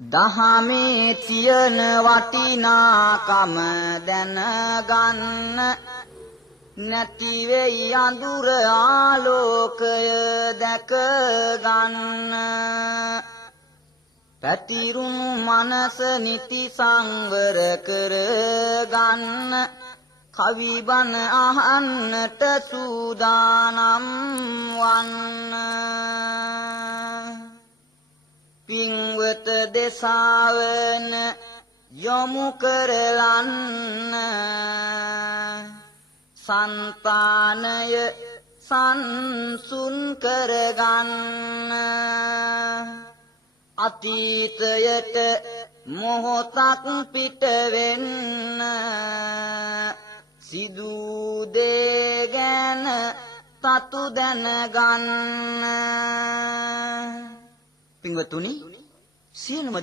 දහමේ තියෙන වටිනාකම දැනගන්න නැති වෙයි අඳුර ආලෝකය දැක ගන්න පැතිරුණු මනස නිති සංවර කර ගන්න කවි බණ අහන්නට සූදානම් වන්න පින්වත දෙසාවන යොමු කරලන්න සංතානය සංසුන් කරගන්න අතීතයට මොහොතක් පිට වෙන්න සිදු දේ ගැන තතු දැනගන්න පින්වතුනි සියලුම